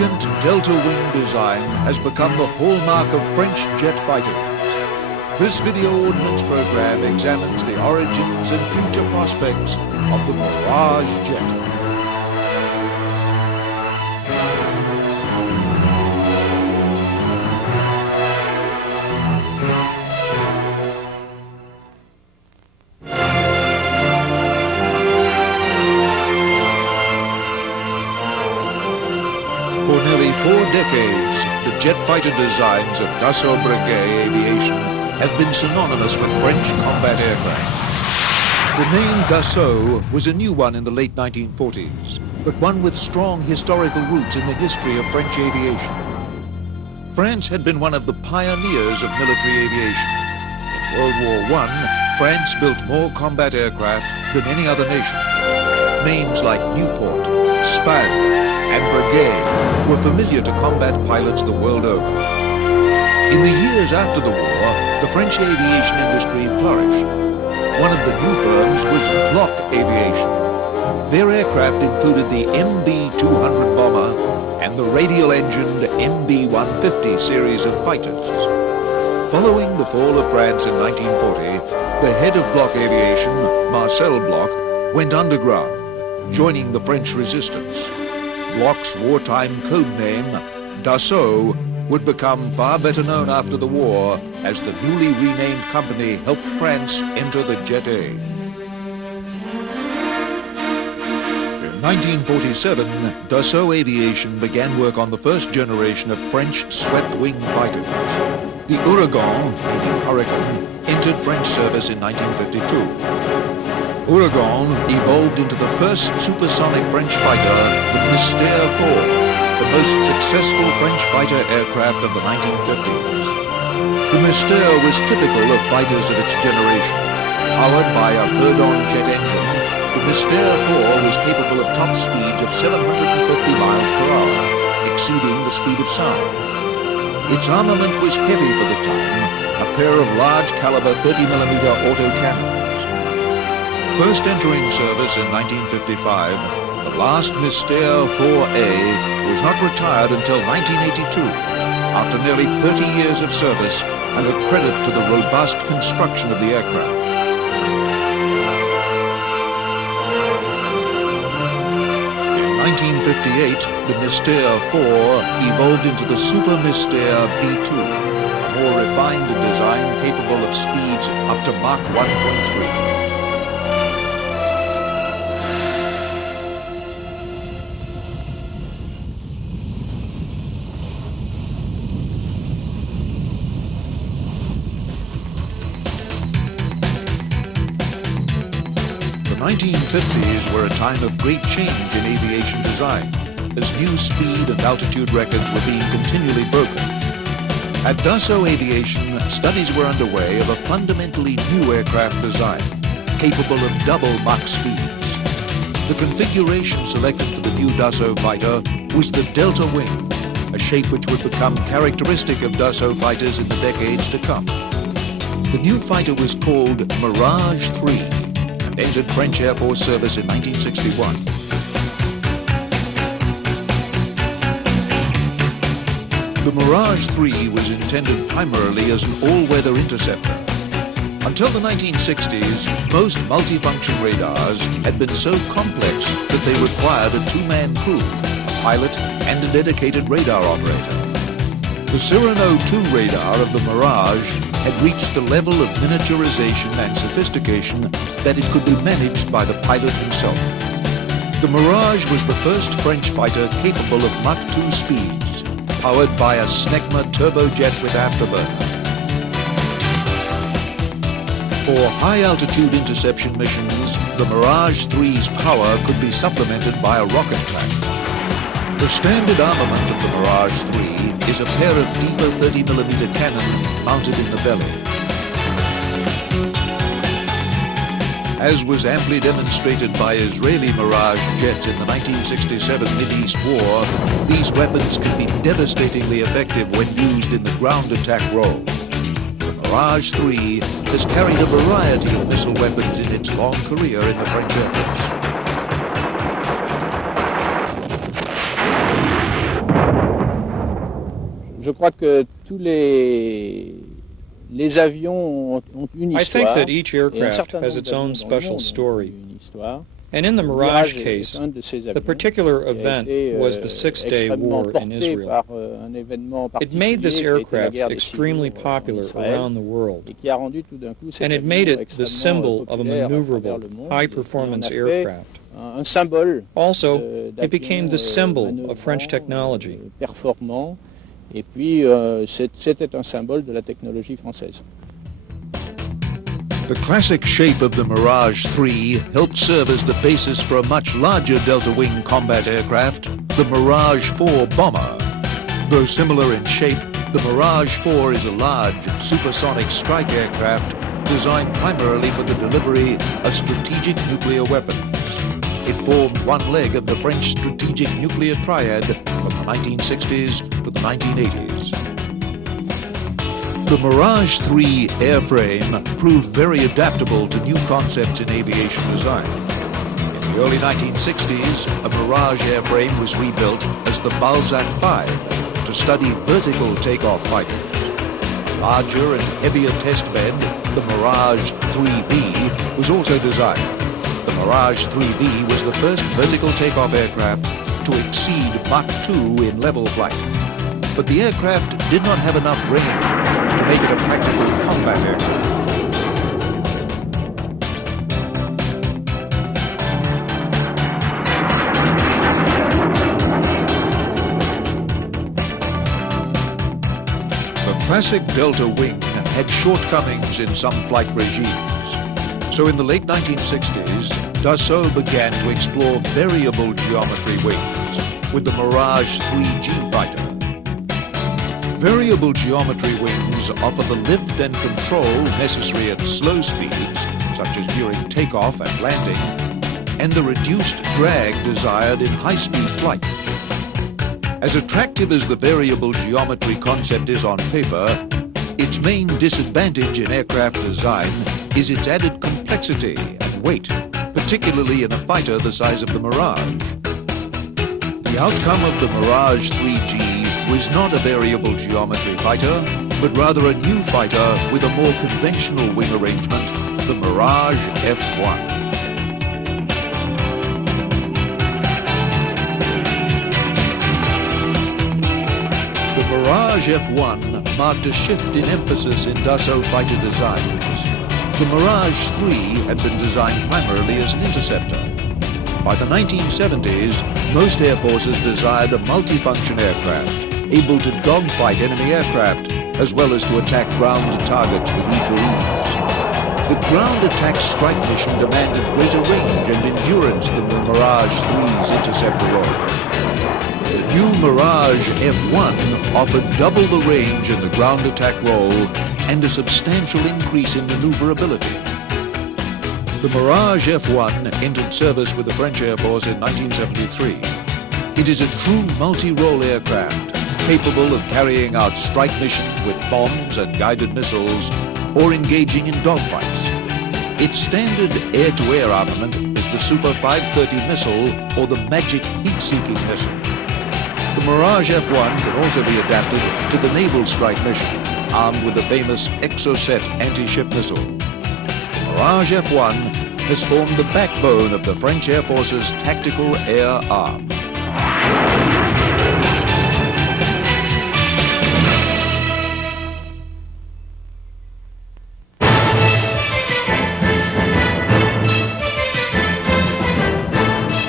elegant delta wing design has become the hallmark of French jet fighters. This video ordnance program examines the origins and future prospects of the Mirage jet. For nearly 4 decades, the jet fighter designs of Dassault Breguet Aviation have been synonymous with French combat aircraft. The name Dassault was a new one in the late 1940s, but one with strong historical roots in the history of French aviation. France had been one of the pioneers of military aviation. In World War I, France built more combat aircraft than any other nation. Names like Nieuport, Spad, and Breguet were familiar to combat pilots the world over. In the years after the war, the French aviation industry flourished. One of the new firms was Bloch Aviation. Their aircraft included the MB-200 bomber and the radial-engined MB-150 series of fighters. Following the fall of France in 1940, the head of Bloch Aviation, Marcel Bloch, went underground, joining the French resistance. Bloch's wartime code name, Dassault, would become far better known after the war as the newly renamed company helped France enter the jet age. In 1947, Dassault Aviation began work on the first generation of French swept-wing fighters. The Ouragan, meaning Hurricane, entered French service in 1952. Ouragan evolved into the first supersonic French fighter, the Mystère 4, the most successful French fighter aircraft of the 1950s. The Mystère was typical of fighters of its generation. Powered by a Verdon jet engine, the Mystère 4 was capable of top speeds of 750 miles per hour, exceeding the speed of sound. Its armament was heavy for the time, a pair of large-caliber 30mm autocannons. First entering service in 1955, the last Mystère 4A was not retired until 1982, after nearly 30 years of service and a credit to the robust construction of the aircraft. In 1958, the Mystère 4 evolved into the Super Mystère B2, a more refined design capable of speeds up to Mach 1.3. The 1950s were a time of great change in aviation design, as new speed and altitude records were being continually broken. At Dassault Aviation, studies were underway of a fundamentally new aircraft design, capable of double Mach speeds. The configuration selected for the new Dassault fighter was the delta wing, a shape which would become characteristic of Dassault fighters in the decades to come. The new fighter was called Mirage 3, entered French Air Force service in 1961. The Mirage 3 was intended primarily as an all-weather interceptor. Until the 1960s, most multifunction radars had been so complex that they required a two-man crew, a pilot and a dedicated radar operator. The Cyrano 2 radar of the Mirage had reached the level of miniaturization and sophistication that it could be managed by the pilot himself. The Mirage was the first French fighter capable of Mach 2 speeds, powered by a Snecma turbojet with afterburner. For high-altitude interception missions, the Mirage 3's power could be supplemented by a rocket tank. The standard armament of the Mirage 3 is a pair of deeper 30mm cannons mounted in the belly. As was amply demonstrated by Israeli Mirage jets in the 1967 Mideast War, these weapons can be devastatingly effective when used in the ground attack role. The Mirage 3 has carried a variety of missile weapons in its long career in the French Air Force. Je crois que tous les avions ont une histoire. I think that each aircraft has its own special story. And in the Mirage case, the particular event was the Six-Day War in Israel. It made this aircraft extremely popular around the world, and it made it the symbol of a maneuverable, high-performance aircraft. Also, it became the symbol of French technology. Et puis, c'était un symbole de la technologie française. The classic shape of the Mirage 3 helped serve as the basis for a much larger delta-wing combat aircraft, the Mirage 4 bomber. Though similar in shape, the Mirage 4 is a large, supersonic strike aircraft designed primarily for the delivery of strategic nuclear weapons. It formed one leg of the French strategic nuclear triad from the 1960s to the 1980s. The Mirage 3 airframe proved very adaptable to new concepts in aviation design. In the early 1960s, a Mirage airframe was rebuilt as the Balzac 5 to study vertical takeoff fighters. Larger and heavier test bed, the Mirage 3V was also designed. The Mirage 3V was the first vertical takeoff aircraft to exceed Mach 2 in level flight. But the aircraft did not have enough range to make it a practical combat aircraft. The classic Delta wing had shortcomings in some flight regimes. So in the late 1960s, Dassault began to explore variable geometry wings with the Mirage 3G fighter. Variable geometry wings offer the lift and control necessary at slow speeds, such as during takeoff and landing, and the reduced drag desired in high-speed flight. As attractive as the variable geometry concept is on paper, its main disadvantage in aircraft design is its added complexity and weight, particularly in a fighter the size of the Mirage. The outcome of the Mirage 3G was not a variable geometry fighter, but rather a new fighter with a more conventional wing arrangement, the Mirage F1. The Mirage F1 marked a shift in emphasis in Dassault fighter designs. The Mirage 3 had been designed primarily as an interceptor. By the 1970s, most air forces desired a multifunction aircraft, able to dogfight enemy aircraft, as well as to attack ground targets with equal ease. The ground attack strike mission demanded greater range and endurance than the Mirage 3's interceptor role. The new Mirage F1 offered double the range in the ground attack role and a substantial increase in maneuverability. The Mirage F1 entered service with the French Air Force in 1973. It is a true multi-role aircraft, capable of carrying out strike missions with bombs and guided missiles or engaging in dogfights. Its standard air-to-air armament is the Super 530 missile or the Magic heat-seeking missile. The Mirage F1 can also be adapted to the naval strike mission, armed with the famous Exocet anti-ship missile. The Mirage F1 has formed the backbone of the French Air Force's tactical air arm.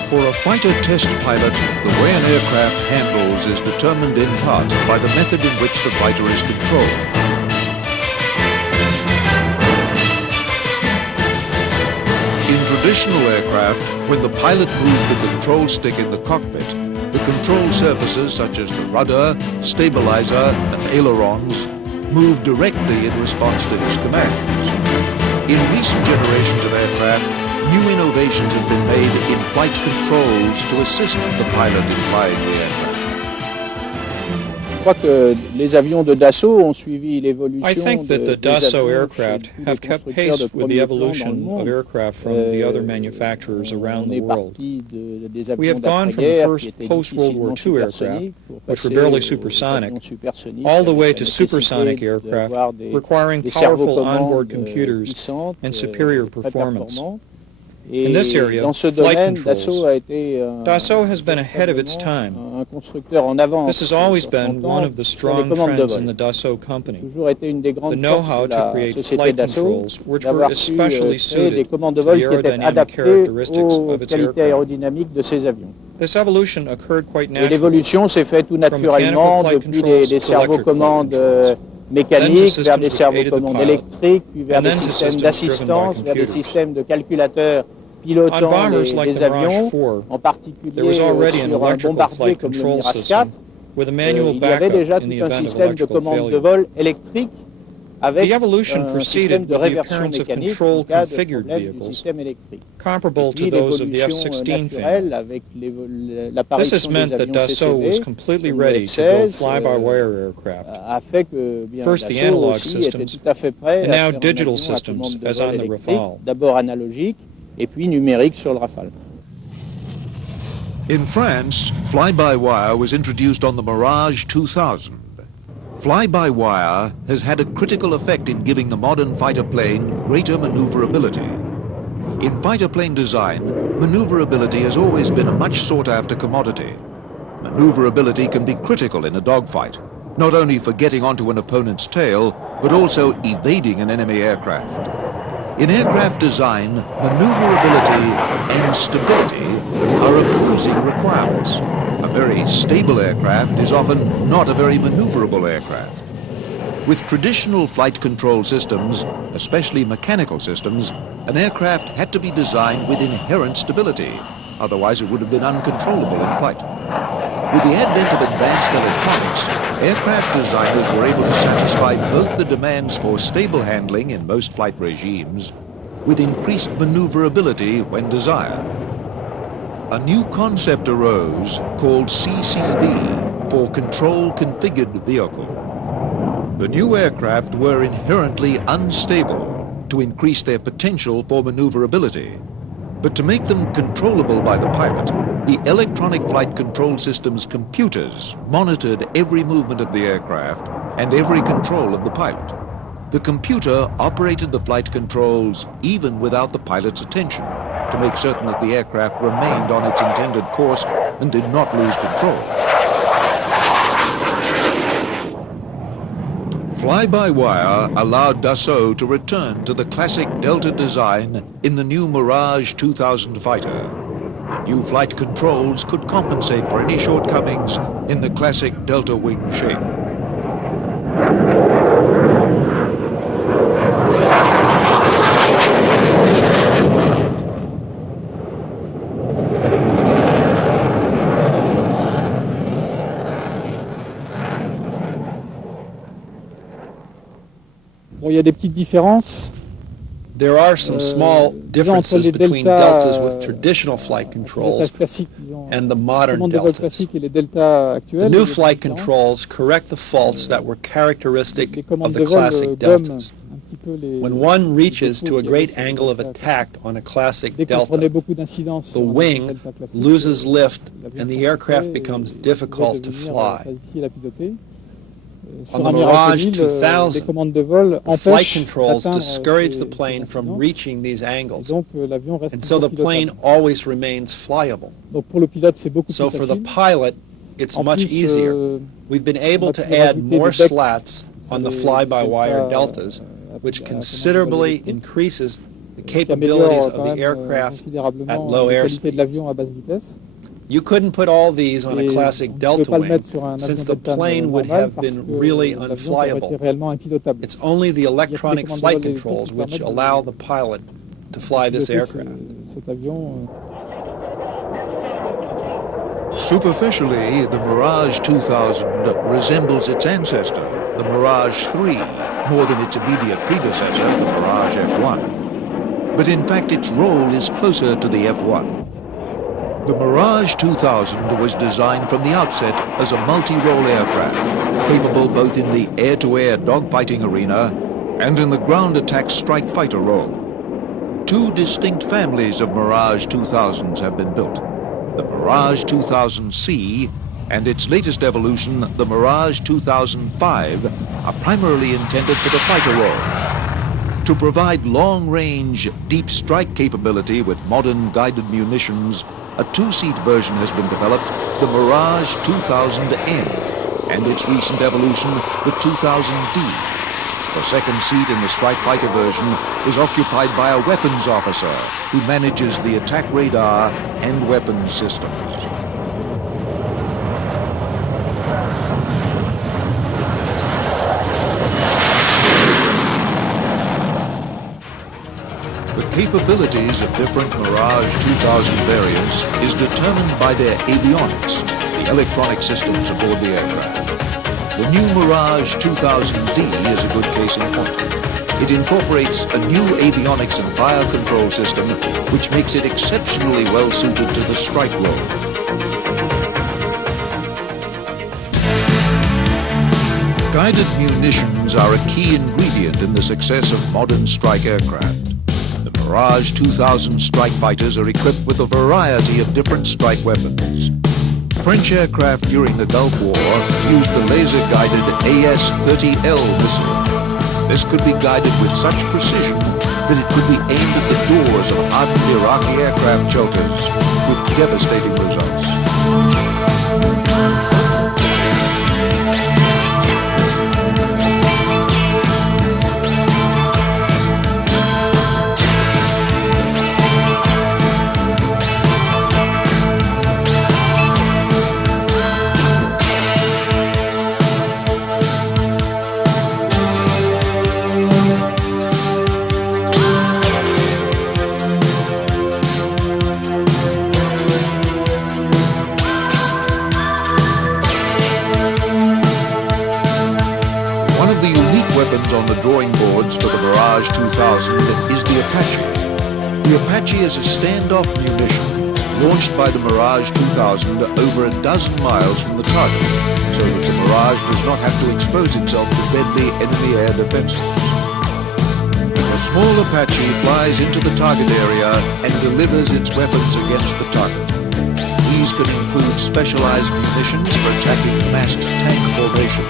For a fighter test pilot, the way an aircraft handles is determined in part by the method in which the fighter is controlled. In traditional aircraft, when the pilot moved the control stick in the cockpit, the control surfaces such as the rudder, stabilizer, and ailerons move directly in response to his commands. In recent generations of aircraft, new innovations have been made in flight controls to assist the pilot in flying the aircraft. crois que les avions de Dassault ont suivi l'évolution. I think that the des Dassault avions aircraft chez tous have les kept constructeurs pace de with the premier plan dans le evolution of monde. aircraft from the other manufacturers around On the est world. parti des avions We have gone from the d'après-guerre first qui étaient post-World War difficilement II aircraft, supersoniques pour which were passer barely aux supersonic, avions supersoniques all the avec way la to nécessité supersonic aircraft d'avoir des requiring cerveaux powerful commandes onboard computers puissantes, and superior très performance. performantes. In this Et area, dans ce flight domaine, controls. Dassault a été Dassault has been ahead of its time. un constructeur en avance. This has always sur been son one temps of the sur les strong commandes de trends in vol. the Dassault company. Toujours été une des The grandes know-how forces de to la create société flight Dassault controls, which were d'avoir su especially créer des suited commandes de to vol the qui étaient aerodynamic adaptées characteristics aux of its qualités aircraft. aérodynamiques de ces avions. This evolution occurred quite Et naturally. l'évolution s'est faite tout naturellement flight depuis controls des to cerveaux-commandes electric flight mécaniques Then to vers des systems which aided the cerveaux-commandes pilot. électriques, puis vers And des then to systèmes systems d'assistance, driven by vers des computers. systèmes de calculateurs On pilotant bombers like les the Mirage avions, 4, en particulier there was already an sur un electrical bombardier flight comme le control Mirage 4. system with a manual Il y avait backup déjà in tout the un event of système de electrical commande de failure. vol électrique avec The evolution un système proceeded de with the réversion appearance of mécanique control en cas de configured problème du vehicles, système électrique. comparable Et puis to those of the l'évolution F-16 family. naturelle avec This l'apparition has des meant that avions Dassault was CCV completely comme le ready to go F-16 fly-by-wire aircraft. a fait que bien, First, the Dassault analog aussi était systems, tout à fait prêt and à now faire un digital avion à systems, commande de as vol on the électrique, Rafale. d'abord analogique et puis numérique sur le Rafale. In France, fly-by-wire was introduced on the Mirage 2000. Fly-by-wire has had a critical effect in giving the modern fighter plane greater maneuverability. In fighter plane design, maneuverability has always been a much sought-after commodity. Maneuverability can be critical in a dogfight, not only for getting onto an opponent's tail, but also evading an enemy aircraft. In aircraft design, maneuverability and stability are opposing requirements. A very stable aircraft is often not a very maneuverable aircraft. With traditional flight control systems, especially mechanical systems, an aircraft had to be designed with inherent stability, otherwise it would have been uncontrollable in flight. With the advent of advanced electronics, aircraft designers were able to satisfy both the demands for stable handling in most flight regimes with increased maneuverability when desired. A new concept arose called CCV, for Control Configured Vehicle. The new aircraft were inherently unstable to increase their potential for maneuverability. But to make them controllable by the pilot, the electronic flight control system's computers monitored every movement of the aircraft and every control of the pilot. The computer operated the flight controls even without the pilot's attention to make certain that the aircraft remained on its intended course and did not lose control. Fly-by-wire allowed Dassault to return to the classic Delta design in the new Mirage 2000 fighter. New flight controls could compensate for any shortcomings in the classic Delta wing shape. Bon, il y a des petites différences. There are some small differences les between deltas, deltas with traditional flight Les controls deltas classiques, disons, and the les modern commandes de vol deltas. classiques et les deltas The actuels. new il y a des flight différences. controls correct the faults that were Les characteristic commandes of de the vol classic gomment deltas. un petit peu les. When one les reaches défauts to a qu'il y great avait sur les angle of deltas attack on a classic Dès qu'on prenait delta, beaucoup d'incidence the sur un wing delta classique, loses lift l'avion and the commençait aircraft et becomes il difficult to pouvait devenir fly. très difficile à piloter. On Sur the un Mirage Mirage 2000, les commandes de vol The flight empêchent controls d'atteindre discourage ces- the plane ces from incidences. reaching these Et angles, donc l'avion reste and so the toujours plane pilotable. always remains flyable. Donc pour le pilote c'est beaucoup So plus for the facile. pilot, it's En much plus, easier. We've been able on a to pu add rajouter more des decks slats on the les fly-by-wire deltas, deltas, à which commande de vol considerably électrique, increases the qui capabilities améliore of quand the même aircraft at considérablement low la air qualité de l'avion à speeds. basse vitesse. You couldn't put all these on a Et classic on ne Delta peut pas le wing, mettre sur un since avion the Delta plane would normal have parce been que really l'avion aurait été unflyable. réellement impilotable. It's only the electronic commandes de flight vol électriques controls qui which permettent allow de- the pilot to fly this Piloter aircraft. cet avion. Superficially, the Mirage 2000 resembles its ancestor, the Mirage 3, more than its immediate predecessor, the Mirage F1. But in fact, its role is closer to the F1. The Mirage 2000 was designed from the outset as a multi-role aircraft, capable both in the air-to-air dogfighting arena and in the ground attack strike fighter role. Two distinct families of Mirage 2000s have been built. The Mirage 2000C and its latest evolution, the Mirage 2005, are primarily intended for the fighter role. To provide long-range, deep strike capability with modern guided munitions, a two-seat version has been developed, the Mirage 2000N, and its recent evolution, the 2000D. The second seat in the strike fighter version is occupied by a weapons officer who manages the attack radar and weapons systems. The capabilities of different Mirage 2000 variants is determined by their avionics, the electronic systems aboard the aircraft. The new Mirage 2000D is a good case in point. It incorporates a new avionics and fire control system, which makes it exceptionally well suited to the strike role. Guided munitions are a key ingredient in the success of modern strike aircraft. The Mirage 2000 strike fighters are equipped with a variety of different strike weapons. French aircraft during the Gulf War used the laser-guided AS-30L missile. This could be guided with such precision that it could be aimed at the doors of hardened Iraqi aircraft shelters with devastating results. On the drawing boards for the Mirage 2000 is the Apache. The Apache is a standoff munition launched by the Mirage 2000 over a dozen miles from the target, so that the Mirage does not have to expose itself to deadly enemy air defenses. A small Apache flies into the target area and delivers its weapons against the target. These can include specialized munitions for attacking massed tank formations.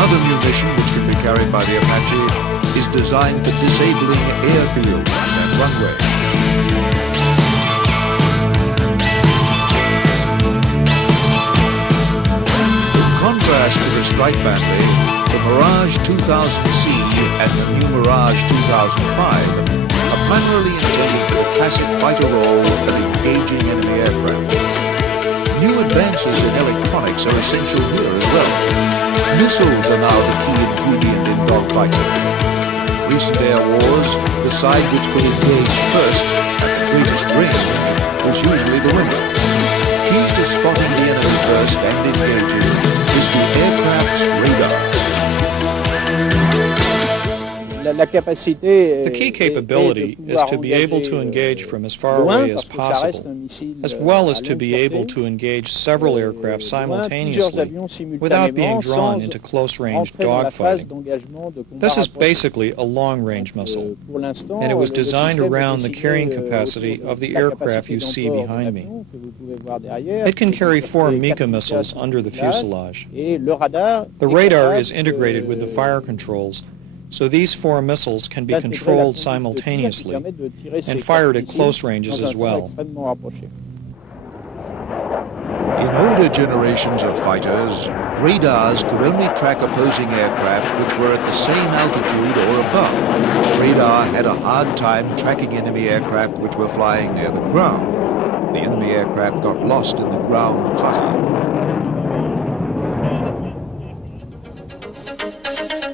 Another munition which can be carried by the Apache is designed for disabling airfields and runways. In contrast to the strike family, the Mirage 2000C and the new Mirage 2005 are primarily intended for the classic fighter role of engaging enemy aircraft. New advances in electronics are essential here as well. Missiles are now the key ingredient in dogfighting. In recent air wars, the side which could engage first at the greatest range was usually the winner. Key to spotting the enemy first and engaging is the aircraft's radar. The key capability is to be able to engage from as far away as possible, as well as to be able to engage several aircraft simultaneously without being drawn into close-range dogfighting. This is basically a long-range missile, and it was designed around the carrying capacity of the aircraft you see behind me. It can carry 4 Mika missiles under the fuselage. The radar is integrated with the fire controls, so these 4 missiles can be controlled simultaneously and fired at close ranges as well. In older generations of fighters, radars could only track opposing aircraft which were at the same altitude or above. Radar had a hard time tracking enemy aircraft which were flying near the ground. The enemy aircraft got lost in the ground clutter.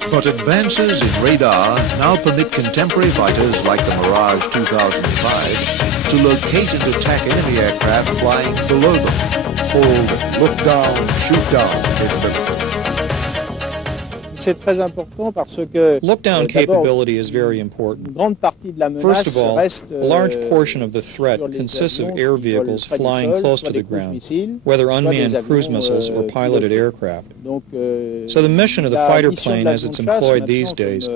But advances in radar now permit contemporary fighters like the Mirage 2005 to locate and attack enemy aircraft flying below them, called look-down, shoot-down capability. Look-down capability is very important. First of all, a large portion of the threat consists of air vehicles flying close to the ground, whether unmanned cruise missiles or piloted aircraft. So the mission of the fighter plane as it's employed these days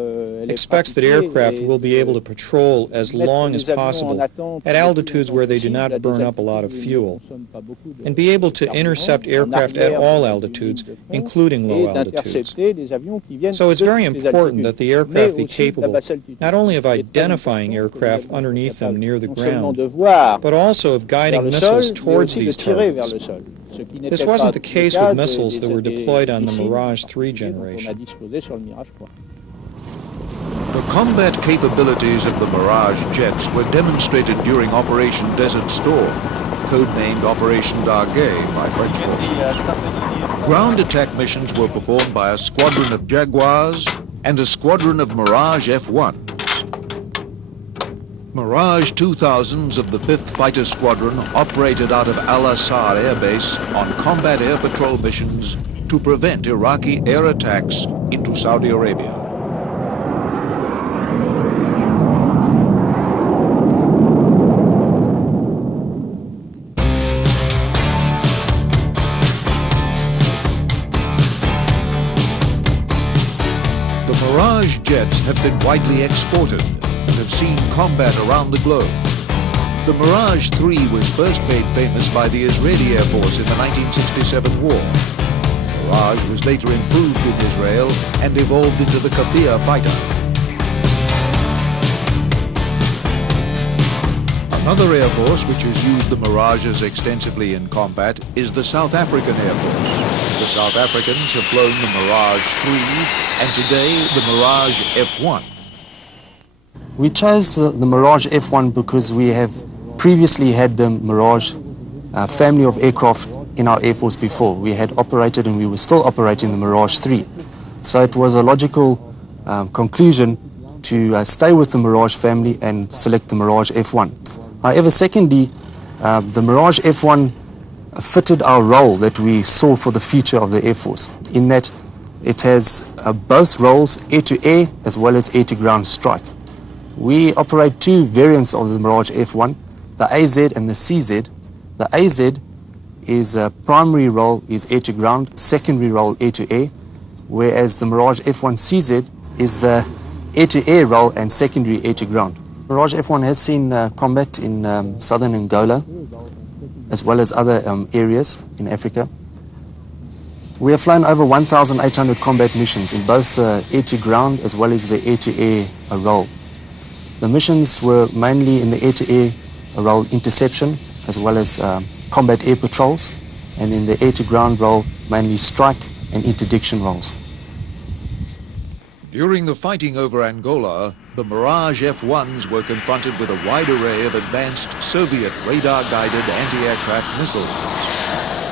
expects that aircraft will be able to patrol as long as possible at altitudes where they do not burn up a lot of fuel, and be able to intercept aircraft at all altitudes, including low altitudes. So it's very important that the aircraft be capable not only of identifying aircraft underneath them near the ground, but also of guiding missiles towards these targets. This wasn't the case with missiles that were deployed on the Mirage 3 generation. The combat capabilities of the Mirage jets were demonstrated during Operation Desert Storm, codenamed Operation Darguet by French forces. Ground attack missions were performed by a squadron of Jaguars and a squadron of Mirage F-1s. Mirage 2000s of the 5th Fighter Squadron operated out of Al-Assar Air Base on combat air patrol missions to prevent Iraqi air attacks into Saudi Arabia. The Mirage jets have been widely exported and have seen combat around the globe. The Mirage 3 was first made famous by the Israeli Air Force in the 1967 war. Mirage was later improved in Israel and evolved into the Kafir fighter. Another air force which has used the Mirages extensively in combat is the South African Air Force. The South Africans have flown the Mirage 3 and today the Mirage F-1. We chose the Mirage F-1 because we have previously had the Mirage family of aircraft in our Air Force before. We had operated and we were still operating the Mirage 3. So it was a logical conclusion to stay with the Mirage family and select the Mirage F-1. However, secondly, the Mirage F-1 fitted our role that we saw for the future of the Air Force, in that it has both roles, air-to-air as well as air-to-ground strike. We operate two variants of the Mirage F-1, the AZ and the CZ. The AZ is primary role is air-to-ground, secondary role air-to-air, whereas the Mirage F-1 CZ is the air-to-air role and secondary air-to-ground. Mirage F-1 has seen combat in southern Angola, as well as other areas in Africa. We have flown over 1,800 combat missions in both the air-to-ground as well as the air-to-air role. The missions were mainly in the air-to-air role interception, as well as combat air patrols, and in the air-to-ground role, mainly strike and interdiction roles. During the fighting over Angola, the Mirage F-1s were confronted with a wide array of advanced Soviet radar-guided anti-aircraft missiles.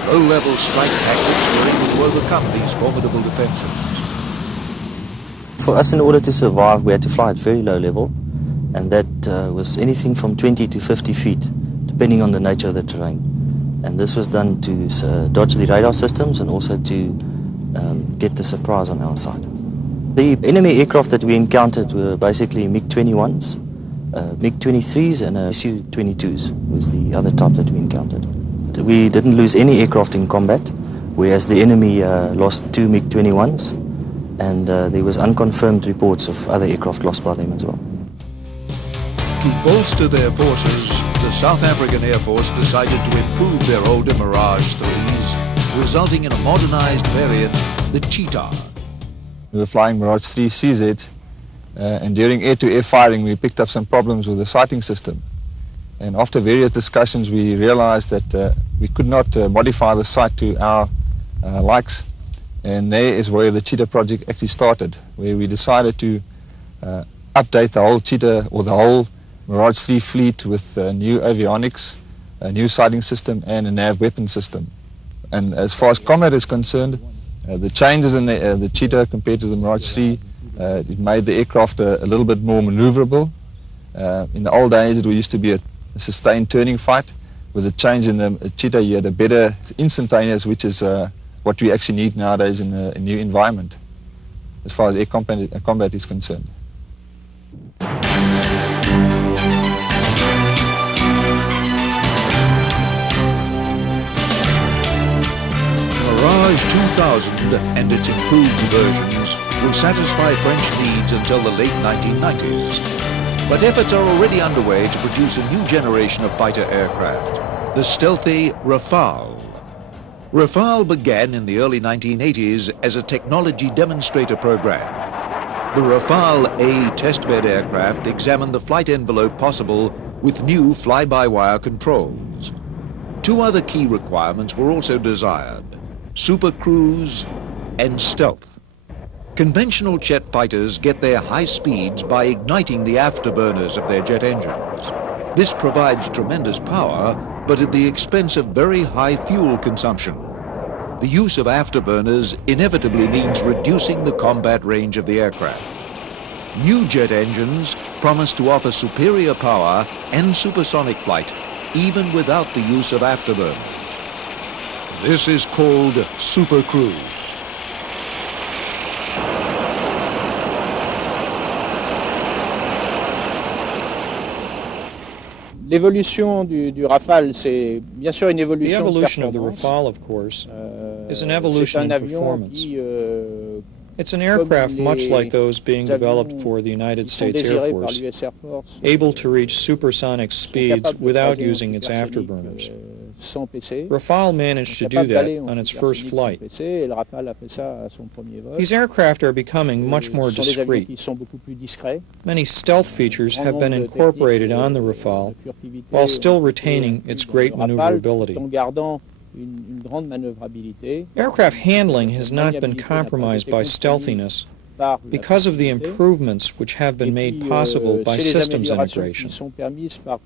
Low-level strike tactics were able to overcome these formidable defenses. For us, in order to survive, we had to fly at very low level, and that was anything from 20 to 50 feet, depending on the nature of the terrain. And this was done to dodge the radar systems and also to get the surprise on our side. The enemy aircraft that we encountered were basically MiG-21s, MiG-23s and Su-22s was the other type that we encountered. We didn't lose any aircraft in combat, whereas the enemy lost two MiG-21s, and there was unconfirmed reports of other aircraft lost by them as well. To bolster their forces, the South African Air Force decided to improve their older Mirage 3s, resulting in a modernized variant, the Cheetah. We were flying Mirage 3 CZ, and during air-to-air firing we picked up some problems with the sighting system. And after various discussions we realized that we could not modify the sight to our likes, and there is where the Cheetah project actually started, where we decided to update the whole Cheetah or the whole Mirage 3 fleet with new avionics, a new sighting system and a nav weapon system. And as far as combat is concerned, the changes in the Cheetah compared to the Mirage 3, it made the aircraft a little bit more maneuverable. In the old days it used to be a sustained turning fight. With the change in the Cheetah you had a better instantaneous, which is what we actually need nowadays in a new environment. as far as air combat is concerned. Mirage 2000 and its improved versions will satisfy French needs until the late 1990s. But efforts are already underway to produce a new generation of fighter aircraft, the stealthy Rafale. Rafale began in the early 1980s as a technology demonstrator program. The Rafale A testbed aircraft examined the flight envelope possible with new fly-by-wire controls. Two other key requirements were also desired: supercruise and stealth. Conventional jet fighters get their high speeds by igniting the afterburners of their jet engines. This provides tremendous power, but at the expense of very high fuel consumption. The use of afterburners inevitably means reducing the combat range of the aircraft. New jet engines promise to offer superior power and supersonic flight, even without the use of afterburners. This is called supercruise. L'évolution du Rafale, c'est bien sûr une The évolution de evolution of the performance. Rafale, of course, is an C'est evolution un in avion performance. qui It's an aircraft comme much les like those being avions developed for the United qui sont States Air désirés par Force, l'US Air Force, able to reach supersonic sont speeds capables de without croiser en using its supersonique, afterburners. sans PC. Rafale managed to do Capable that d'aller en on its first supersonique flight. sans PC, et le Rafale a fait ça à son premier vol. These aircraft are becoming much more Ce sont des avions discreet. qui sont beaucoup plus discrets. Many stealth features Grand have been nombre de incorporated techniques on the de Rafale, furtivité while still ont été retaining incluses its dans great le Rafale, maneuverability. tout en gardant une grande manœuvrabilité. Aircraft handling has not been Maniabilité n'a pas compromised été by compromise stealthiness par la because of the furtivité. improvements which have been Et made puis, possible by c'est les systems améliorations integration. qui sont permises par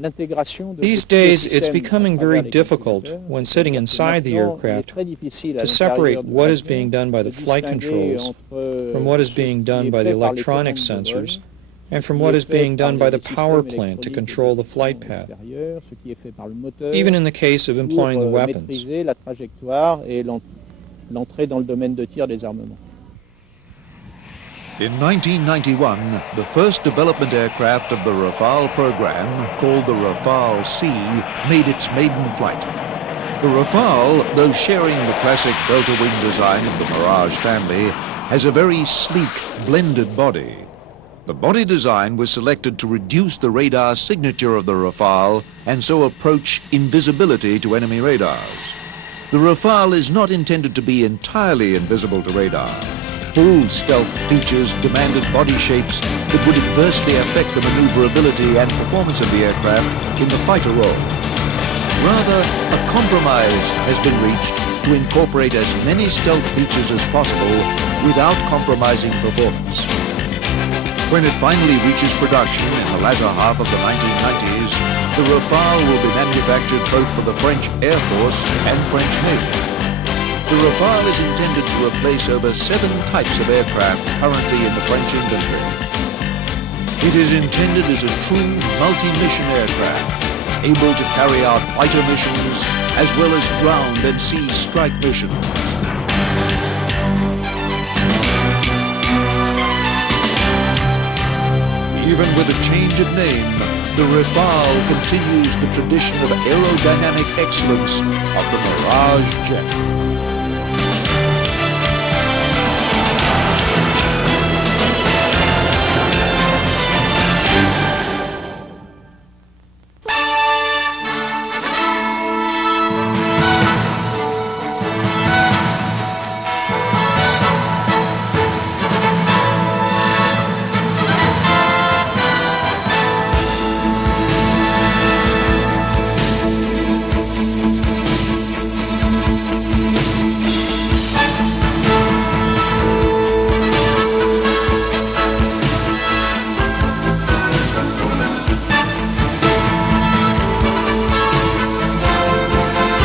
l'intégration de These tous les days, it's systèmes becoming à travers very les difficult calculateurs. when sitting C'est-à-dire que inside the maintenant, il est aircraft très difficile à to l'intérieur separate de what is l'avion being done by de the flight distinguer controls entre from what is ce being qui done est by the fait par les electronic commandes de vol, sensors and ce from qui what est is fait being par done by les the power systèmes plant to électroniques control the de flight détection path, extérieure, ce qui est fait par le moteur, even in the case of employing the pour weapons. maîtriser la trajectoire et l'entrée dans le domaine de tir des armements. In 1991, the first development aircraft of the Rafale program, called the Rafale C, made its maiden flight. The Rafale, though sharing the classic delta wing design of the Mirage family, has a very sleek, blended body. The body design was selected to reduce the radar signature of the Rafale and so approach invisibility to enemy radars. The Rafale is not intended to be entirely invisible to radar. Full stealth features demanded body shapes that would adversely affect the maneuverability and performance of the aircraft in the fighter role. Rather, a compromise has been reached to incorporate as many stealth features as possible without compromising performance. When it finally reaches production in the latter half of the 1990s, the Rafale will be manufactured both for the French Air Force and French Navy. The Rafale is intended to replace over 7 types of aircraft currently in the French inventory. It is intended as a true multi-mission aircraft, able to carry out fighter missions as well as ground and sea strike missions. Even with a change of name, the Rafale continues the tradition of aerodynamic excellence of the Mirage jet.